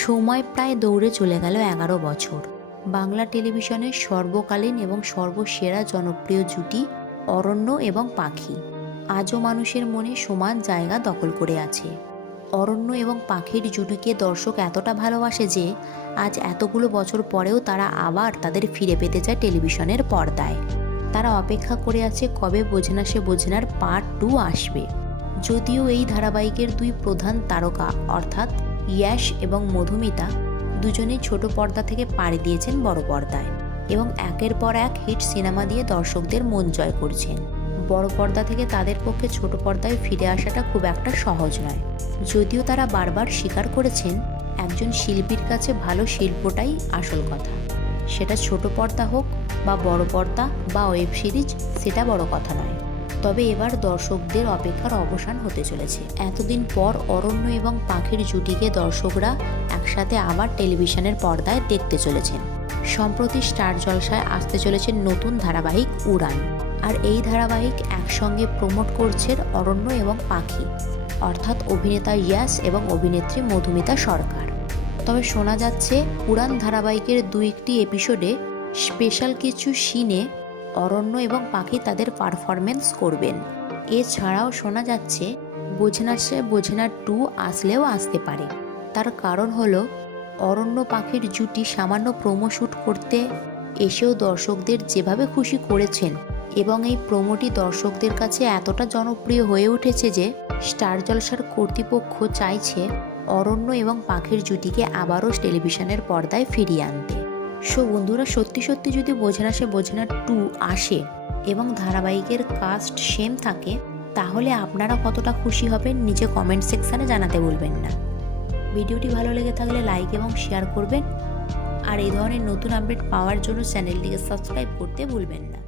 সময় প্রায় দৌড়ে চলে গেল 11 বছর। বাংলা টেলিভিশনের সর্বকালীন এবং সর্বসেরা জনপ্রিয় জুটি অরণ্য এবং পাখি আজও মানুষের মনে সমান জায়গা দখল করে আছে। অরণ্য এবং পাখির জুটিকে দর্শক এতটা ভালোবাসে যে আজ এতগুলো বছর পরেও তারা আবার তাদের ফিরে পেতে চায় টেলিভিশনের পর্দায়। তারা অপেক্ষা করে আছে কবে বোঝে না সে বোঝে নার পার্ট 2 আসবে। যদিও এই ধারাবাহিকের দুই প্রধান তারকা অর্থাৎ ইয়াশ এবং মধুমিতা দুজনেই ছোট পর্দা থেকে পাড়ি দিয়েছেন বড় পর্দায় এবং একের পর এক হিট সিনেমা দিয়ে দর্শকদের মন জয় করছেন। বড় পর্দা থেকে তাদের পক্ষে ছোট পর্দায় ফিরে আসাটা খুব একটা সহজ নয়, যদিও তারা বারবার স্বীকার করেছেন একজন শিল্পীর কাছে ভালো শিল্পটাই আসল কথা। সেটা ছোট পর্দা হোক বা বড় পর্দা বা ওয়েব সিরিজ, সেটা বড় কথা নয়। তবে এবার দর্শকদের অপেক্ষার অবসান হতে চলেছে। এতদিন পর অরণ্য এবং পাখির জুটিকে দর্শকরা একসাথে আবার টেলিভিশনের পর্দায় দেখতে চলেছেন। সম্প্রতি স্টার জলসায় আসতে চলেছে নতুন ধারাবাহিক উড়ান, আর এই ধারাবাহিক একসঙ্গে প্রমোট করছে অরণ্য এবং পাখি অর্থাৎ অভিনেতা ইয়াশ এবং অভিনেত্রী মধুমিতা সরকার। তবে শোনা যাচ্ছে উড়ান ধারাবাহিকের 2-1টি এপিসোডে স্পেশাল কিছু সিনে অরণ্য এবং পাখি তাদের পারফরমেন্স করবেন। এছাড়াও শোনা যাচ্ছে বোঝে না 2 আসলেও আসতে পারে। তার কারণ হলো অরণ্য পাখির জুটি সামান্য প্রোমো শ্যুট করতে এসেও দর্শকদের যেভাবে খুশি করেছেন এবং এই প্রোমোটি দর্শকদের কাছে এতটা জনপ্রিয় হয়ে উঠেছে যে স্টার জলসার কর্তৃপক্ষ চাইছে অরণ্য এবং পাখির জুটিকে আবারও টেলিভিশনের পর্দায় ফিরিয়ে আনতে। সো বন্ধুরা, সত্যি যদি বোঝে না 2 আসে এবং ধারাবাহিকের কাস্ট সেম থাকে, তাহলে আপনারা কতটা খুশি হবেন নিচে কমেন্ট সেকশানে জানাতে ভুলবেন না। ভিডিওটি ভালো লেগে থাকলে লাইক এবং শেয়ার করবেন, আর এই ধরনের নতুন আপডেট পাওয়ার জন্য চ্যানেলটিকে সাবস্ক্রাইব করতে ভুলবেন না।